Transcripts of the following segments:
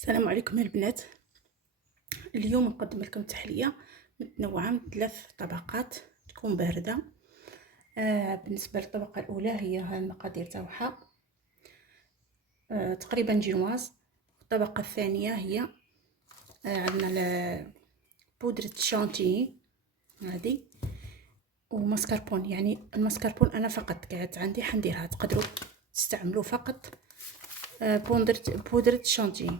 السلام عليكم يا البنات. اليوم نقدم لكم تحليه متنوعه من 3 طبقات تكون بارده. بالنسبه للطبقه الاولى هي المقادير تاعها تقريبا جنواز. الطبقه الثانيه هي عندنا بودره شانتيني هذه وماسكربون. يعني الماسكربون انا فقط قاعد عندي حنديرها، تقدروا تستعملوا فقط بودره شانتيني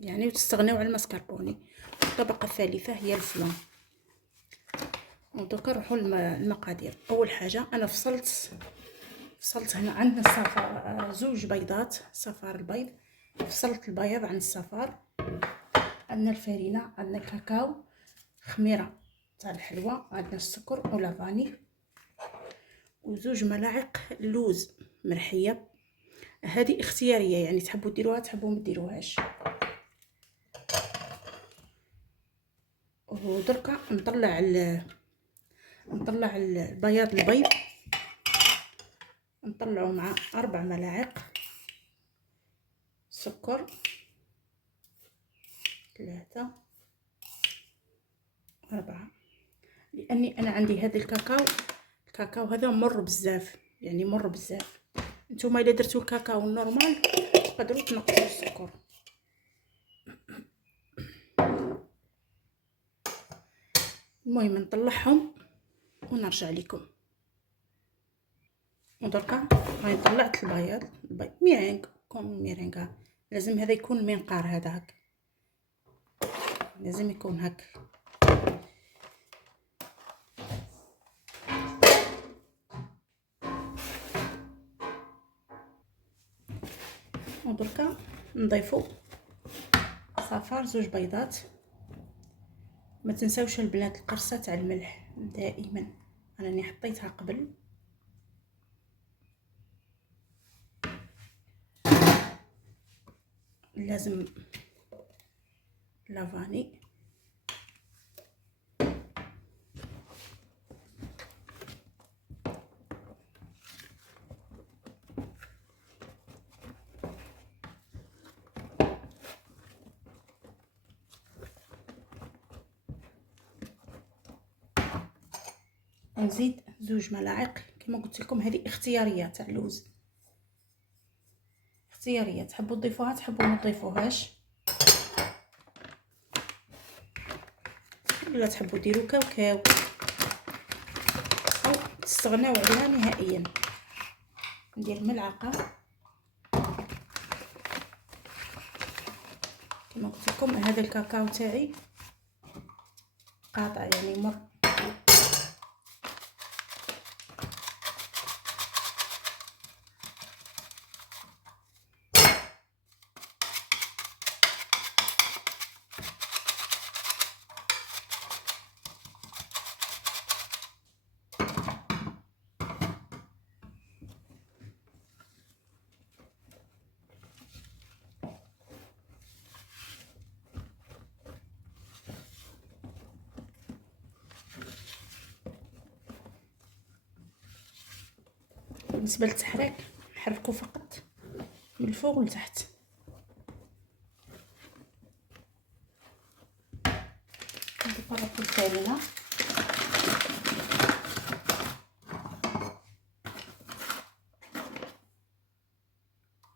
يعني وتستغنوا على الماسكربوني. الطبقه الثالثه هي الفلان. ودوكا نروحوا المقادير. اول حاجه انا فصلت هنا عندنا الصفار، 2 بيضات صفار البيض. فصلت البياض عن الصفار. عندنا الفرينه، عندنا الكاكاو، خميره تاع الحلوى، عندنا السكر ولا فاني، و2 ملاعق لوز مرحيه. هذه اختياريه، يعني تحبوا ديروها تحبوا ما ديروهاش. ودركا نطلع البيض نطلعوا مع 4 ملاعق سكر، 3 4، لاني انا عندي هذا الكاكاو هذا مر بزاف، يعني مر بزاف. نتوما الا درتو الكاكاو النورمال تقدروا تنقصوا السكر. المهم نطلعهم ونرجع لكم. ودركا راني طلعت البيض ميرينغ لازم هذا يكون منقار، هذا هكا لازم يكون هكا. ودركا نضيفوا صفار 2 بيضات. ما تنساوش البنات القرصه تاع الملح دائما، راني حطيتها قبل. لازم لافاني، نزيد 2 ملاعق كما قلت لكم. هذه اختياريه تاع اللوز، اختياريه، تحبوا تضيفوها تحبوا ما تضيفوهاش، ولا تحبوا ديروا كاوكاو او تستغناو عليها نهائيا. ندير ملعقه كما قلت لكم. هذا الكاكاو تاعي قاطع يعني مر. بالنسبه للتحريك نحركو فقط من الفوق لتحت. نفرق الفرينه،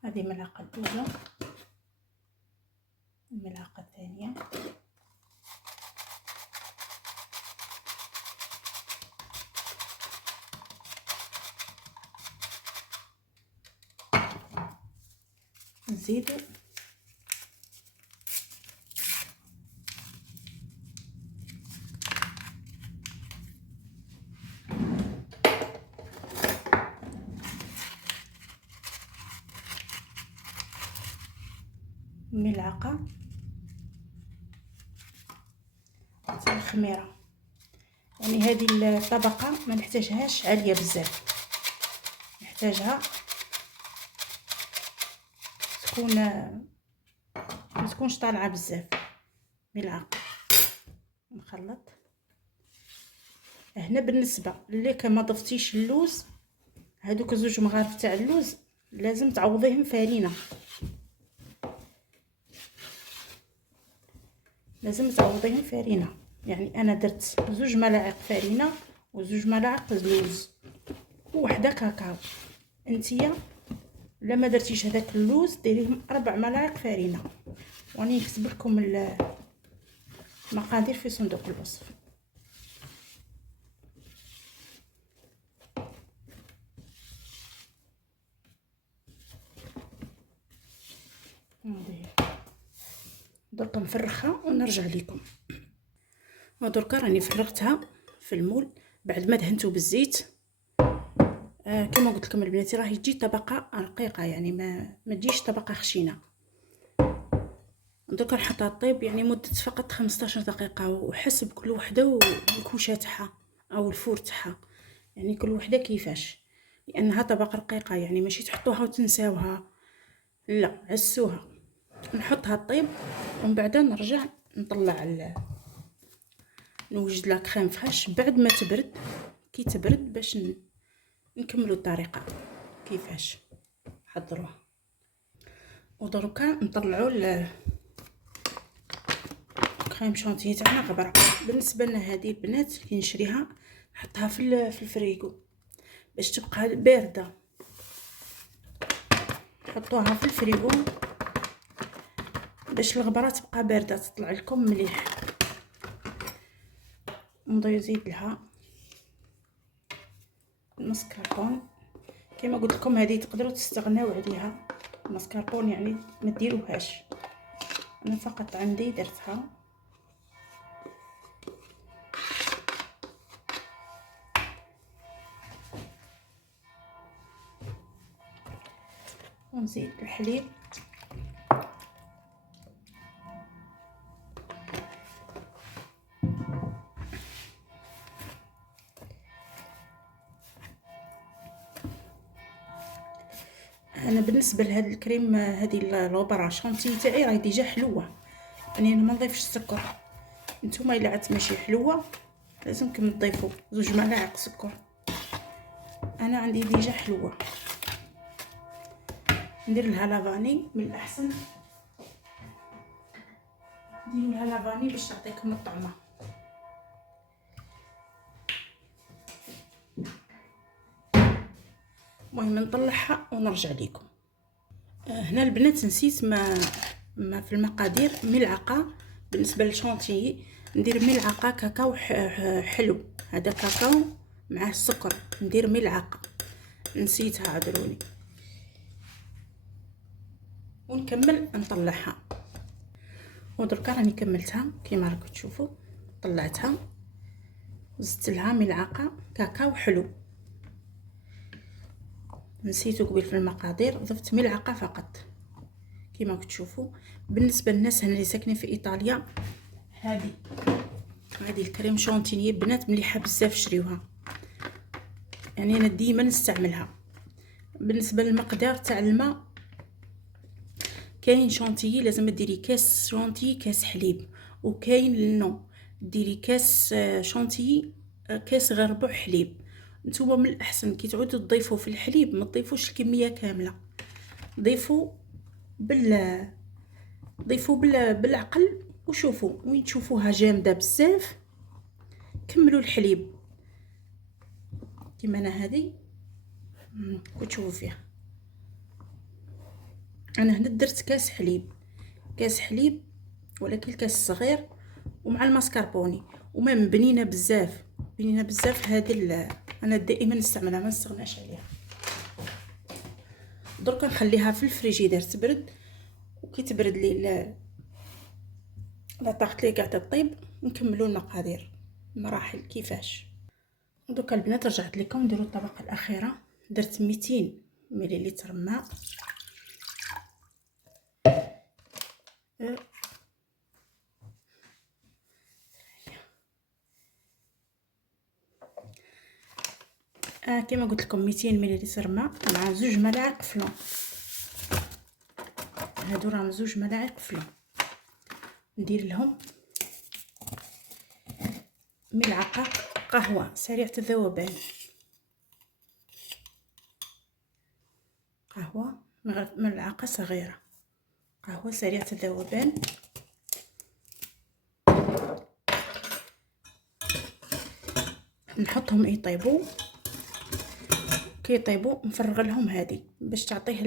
هذه الملعقه الاولى، الملعقه الثانيه، نزيدو ملعقه تاع الخميره. يعني هذه الطبقه ما نحتاجهاش عاليه بزاف، نحتاجها تكون ما تكونش طالعه بزاف. ملعقه نخلط. هنا بالنسبه اللي كما ضفتيش اللوز، هذوك 2 مغارف تاع اللوز لازم تعوضيهم فرينه. لازم تعوضيهم فرينه. يعني انا درت 2 ملاعق فرينه و2 ملاعق لوز ووحده كاكاو. انتيا الا ما درتيش هذاك اللوز ديريهم 4 ملاعق فرينه. راني نكتب لكم المقادير في صندوق الوصف. درك نفرخها ونرجع لكم. ودركا راني فرغتها في المول بعد ما دهنته بالزيت. كما قلت لكم البنات راهي تجي طبقه رقيقه، يعني ما تجيش طبقه خشينه. دركا نحطها طيب يعني مده فقط 15 دقيقه، وحسب كل وحده والكوشه تاعها او الفور تاعها، يعني كل وحده كيفاش، لانها طبقه رقيقه يعني ماشي تحطوها وتنساوها، لا عسوها. نحطها طيب ومن بعد نرجع نطلع نوجد لا كريم فريش بعد ما تبرد. كي تبرد باش نكملوا الطريقه كيفاش حضروها. ودروكا نطلعوا كريم شونتي تاعنا غبره. بالنسبه لنا هذه البنات كي نشريها نحطها في الفريغو باش تبقى بارده. حطوها في الفريغو باش الغبره تبقى بارده تطلع لكم مليح. نزيد لها المسكربون. كما قلت لكم هذه تقدروا تستغناو عليها، المسكربون يعني ما ديروهاش، انا فقط عندي درتها. ونزيد الحليب. انا بالنسبه لهذا الكريم هذه الغبره شونتي تاعي راهي ديجا حلوه، يعني انا ما نضيفش السكر. نتوما الا عاد ماشي حلوه لازمكم تضيفوا 2 ملاعق سكر. انا عندي ديجا حلوه. ندير لها لافاني من الاحسن ديروا لها لافاني باش تعطيكم الطعمه. المهم نطلعها ونرجع لكم. هنا البنات نسيت ما في المقادير ملعقه بالنسبه للشونتيي. ندير ملعقه كاكاو حلو، هذا كاكاو مع السكر ندير ملعقه، نسيتها عذروني. ونكمل نطلعها. ودركا راني كملتها كيما راكم تشوفوا، طلعتها زدت لها ملعقه كاكاو حلو. نسيتو قبل في المقادير، ضفت ملعقه فقط كيما تشوفوا. بالنسبه للناس هنا اللي ساكنين في ايطاليا، هذه الكريم شونتيني بنات مليحه بزاف، شريوها يعني انا ديما نستعملها. بالنسبه للمقدار تاع الماء، كاين شونتيي لازم ديري كاس شونتيي كاس حليب، وكاين لنو ديري كاس شونتيي كاس غير ربع حليب. نتوما من الاحسن كي تعودوا تضيفوا في الحليب ما تضيفوش الكميه كامله، ضيفوا بالعقل. وشوفوا وين تشوفوها جامده بزاف كملوا الحليب كيما انا هذه وتشوفوا فيها. انا هنا درت كاس حليب ولكن الكاس صغير ومع الماسكربوني، وما بنينه بزاف هذه انا دائما نستعملها ما نستغناش عليها. درك نخليها في الفريجيدير تبرد، وكي تبرد لي لا طاقت لي قاعده طيب نكملوا المقادير مراحل كيفاش. دوكا البنات رجعت لكم نديروا الطبقه الاخيره. درت 200 مليلتر ماء، كما قلت لكم 200 مليلتر ماء مع 2 ملاعق فلون. هادو راهم 2 ملاعق فلون. ندير لهم ملعقه قهوه سريعه الذوبان، قهوه ملعقه صغيره قهوه سريعه الذوبان. نحطهم يطيبوا. كي يطيبوا نفرغ لهم هذه باش تعطيه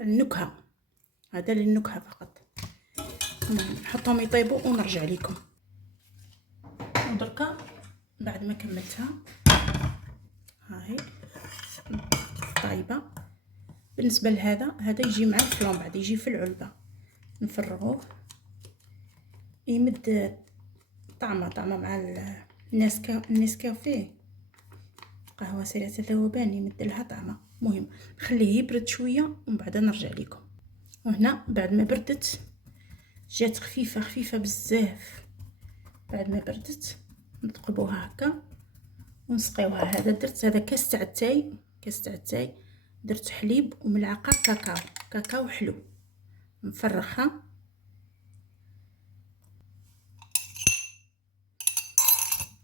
النكهه. هذا للنكهه فقط. نحطهم يطيبوا ونرجع لكم. ودركا بعد ما كملتها هاهي طايبه. بالنسبه لهذا يجي مع الفلون، بعد يجي في العلبه نفرغوه يمد طعمه مع النسكافيه، قهوه سريعه الذوبان، يمد لها طعمه. مهم نخليه يبرد شويه ومن بعد نرجع لكم. وهنا بعد ما بردت جات خفيفه بزاف. بعد ما بردت نثقبوها هكا ونسقيوها. هذا درت هذا كاس تاع التاي، درت حليب وملعقه كاكاو حلو. نفرخها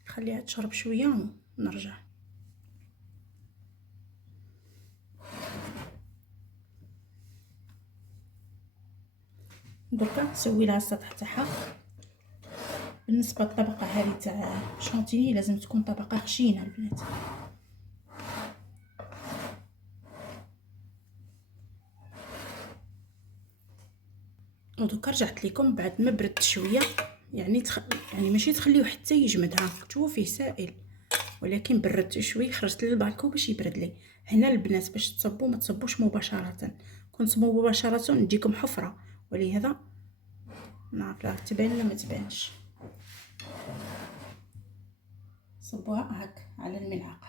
خليها تشرب شويه ونرجع. دركا نسوي لها السطح تاعها. بالنسبه للطبقه هذه تاع شونتيني لازم تكون طبقه خشينه البنات. ودوكا رجعت لكم بعد ما برد شويه، يعني ماشي تخليوه حتى يجمد. ها شوفوا فيه سائل، ولكن بردت شوي خرجت للبالكو باش يبرد لي. هنا البنات باش تصبوا ما تصبوش مباشره، كون تصبوا مباشره تجيكم حفره، ولهذا نعرف لا تبان ولا ما تبانش. صبوها هكا على الملعقه.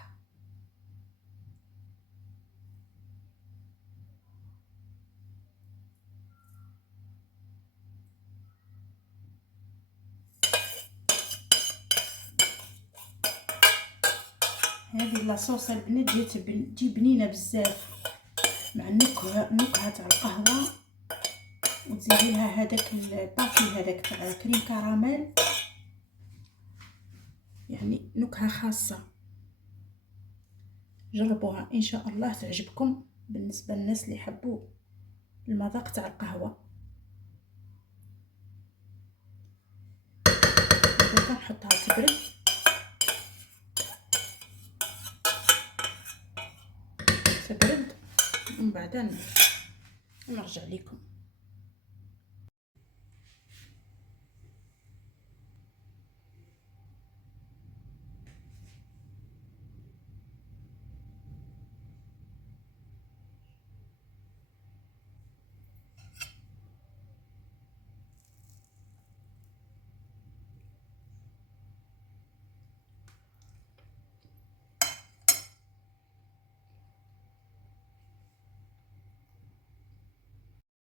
هذه لاصوص البنات تجي بنينه بزاف مع النكهه تاع القهوه. وتزيدي لها هذاك الباكي هذاك تاع كريم كراميل، يعني نكهه خاصه. جربوها ان شاء الله تعجبكم. بالنسبه للناس اللي يحبوا المذاق تاع القهوه. دوكا نحطها تبرد. ومن بعد نرجع لكم.